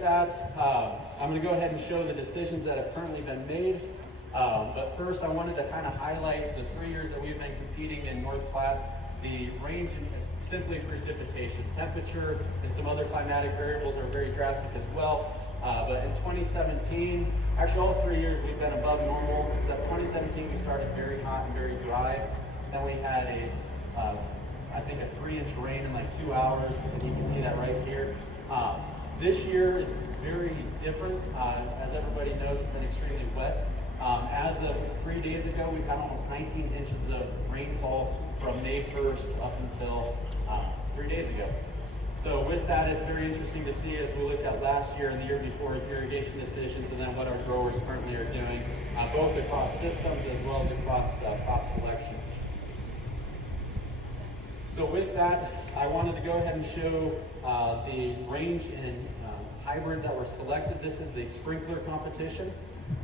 with that, I'm going to go ahead and show the decisions that have currently been made. But first, I wanted to kind of highlight the 3 years that we've been competing in North Platte. The range is simply precipitation. Temperature and some other climatic variables are very drastic as well. But in 2017, actually all 3 years we've been above normal, except 2017 we started very hot and very dry. Then we had I think a 3-inch rain in like 2 hours, and you can see that right here. This year is very different. As everybody knows, it's been extremely wet. As of 3 days ago, we've had almost 19 inches of rainfall from May 1st up until 3 days ago. So with that, it's very interesting to see as we look at last year and the year before's irrigation decisions, and then what our growers currently are doing, both across systems as well as across crop selection. So with that, I wanted to go ahead and show the range in hybrids that were selected. This is the sprinkler competition.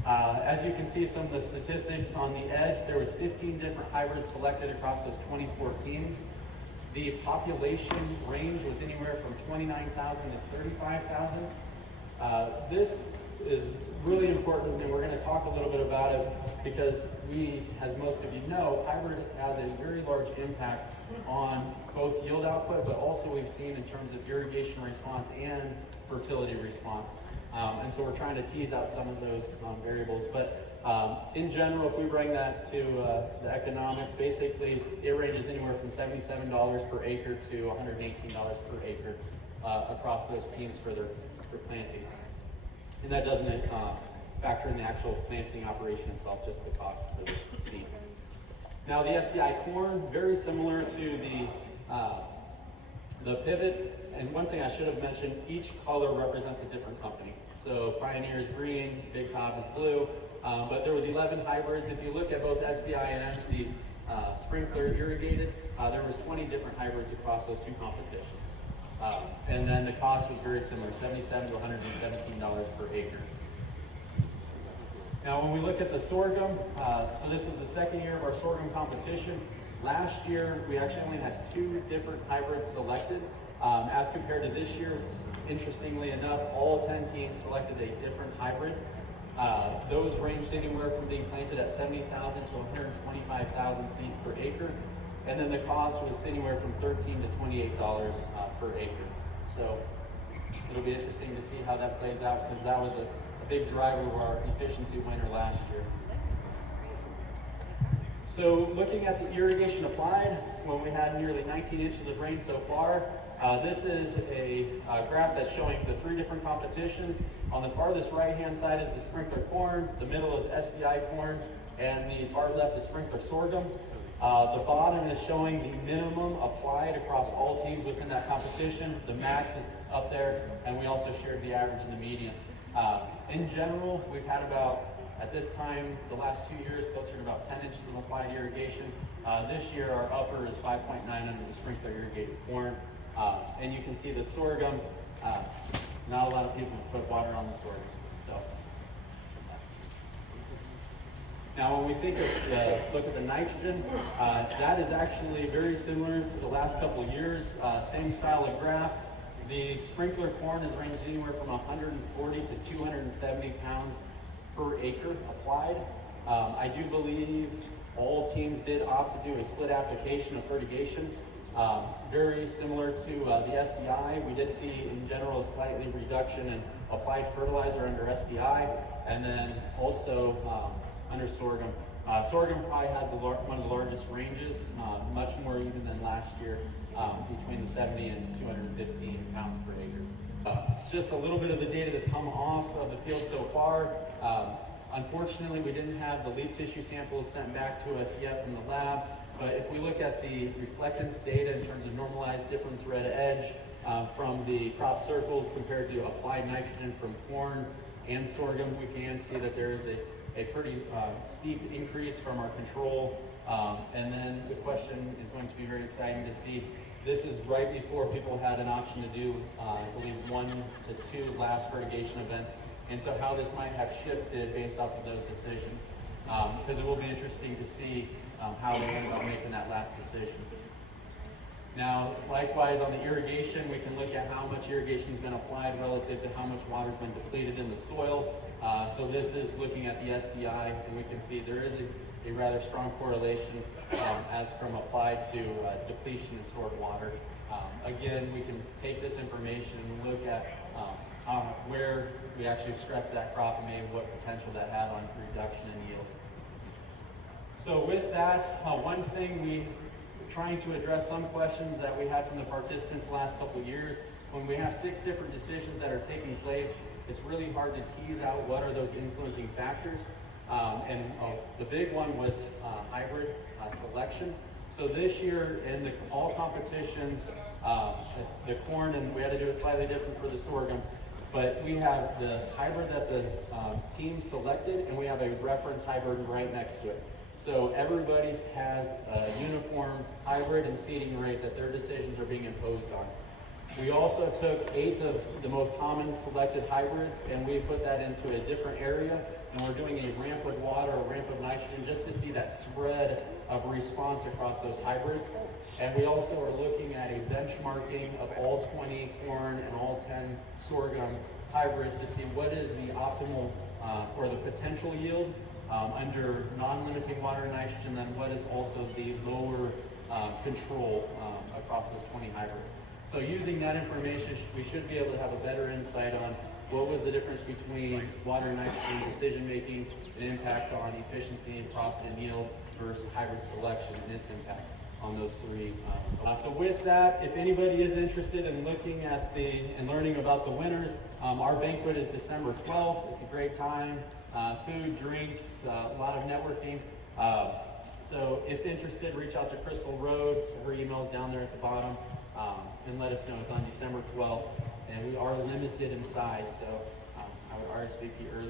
As you can see some of the statistics on the edge, there was 15 different hybrids selected across those 24 teams. The population range was anywhere from 29,000 to 35,000. This is really important, and we're going to talk a little bit about it because we, as most of you know, hybrid has a very large impact on both yield output, but also we've seen in terms of irrigation response and fertility response. And so we're trying to tease out some of those variables. But in general, if we bring that to the economics, basically it ranges anywhere from $77 per acre to $118 per acre across those teams for planting. And that doesn't factor in the actual planting operation itself, just the cost for the seed. Now the SDI corn, very similar to the pivot. And one thing I should have mentioned, each color represents a different company. So Pioneer is green, Big Cobb is blue, but there was 11 hybrids. If you look at both SDI and the sprinkler irrigated, there was 20 different hybrids across those two competitions. And then the cost was very similar, $77 to $117 per acre. Now when we look at the sorghum, so this is the second year of our sorghum competition. Last year, we actually only had 2 different hybrids selected. As compared to this year, interestingly enough, all 10 teams selected a different hybrid. Those ranged anywhere from being planted at 70,000 to 125,000 seeds per acre. And then the cost was anywhere from $13 to $28 per acre. So it'll be interesting to see how that plays out, because that was a big driver of our efficiency winner last year. So looking at the irrigation applied, when we had nearly 19 inches of rain so far, this is a graph that's showing the 3 different competitions. On the farthest right-hand side is the sprinkler corn, the middle is SDI corn, and the far left is sprinkler sorghum. The bottom is showing the minimum applied across all teams within that competition. The max is up there, and we also shared the average and the median. In general, we've had about, at this time, the last 2 years, closer to about 10 inches of applied irrigation. This year, our upper is 5.9 under the sprinkler irrigated corn. And you can see the sorghum, not a lot of people put water on the sorghum. So, now when we think of look at the nitrogen, that is actually very similar to the last couple of years, same style of graph. The sprinkler corn is ranged anywhere from 140 to 270 pounds per acre applied. I do believe all teams did opt to do a split application of fertigation. Very similar to the SDI, we did see in general a slightly reduction in applied fertilizer under SDI, and then also under sorghum. Sorghum probably had one of the largest ranges, much more even than last year, between the 70 and 215 pounds per acre. Just a little bit of the data that's come off of the field so far. Unfortunately, we didn't have the leaf tissue samples sent back to us yet from the lab. But if we look at the reflectance data in terms of normalized difference red edge from the crop circles compared to applied nitrogen from corn and sorghum, we can see that there is a pretty steep increase from our control. And then the question is going to be very exciting to see. This is right before people had an option to do, I believe, 1 to 2 last fertigation events. And so how this might have shifted based off of those decisions. Because it will be interesting to see how they ended up making that last decision. Now, likewise on the irrigation, we can look at how much irrigation has been applied relative to how much water has been depleted in the soil. So this is looking at the SDI, and we can see there is a rather strong correlation as from applied to depletion in stored water. Again, we can take this information and look at where we actually stressed that crop and maybe what potential that had on reduction in yield. So with that, one thing we're trying to address some questions that we had from the participants the last couple of years. When we have 6 different decisions that are taking place, it's really hard to tease out what are those influencing factors. The big one was hybrid selection. So this year in all competitions, the corn, and we had to do it slightly different for the sorghum, but we have the hybrid that the team selected, and we have a reference hybrid right next to it. So everybody has a uniform hybrid and seeding rate that their decisions are being imposed on. We also took 8 of the most common selected hybrids, and we put that into a different area, and we're doing a ramp of water, a ramp of nitrogen, just to see that spread of response across those hybrids. And we also are looking at a benchmarking of all 20 corn and all 10 sorghum hybrids to see what is the optimal or the potential yield under non-limiting water and nitrogen, then what is also the lower control across those 20 hybrids. So using that information, we should be able to have a better insight on what was the difference between water and nitrogen decision-making and impact on efficiency and profit and yield versus hybrid selection and its impact on those 3. So with that, if anybody is interested in looking at and learning about the winners, our banquet is December 12th. It's a great time. Food, drinks, a lot of networking. So if interested, reach out to Crystal Rhodes. Her email's down there at the bottom. And let us know. It's on December 12th. And we are limited in size, so I would RSVP early.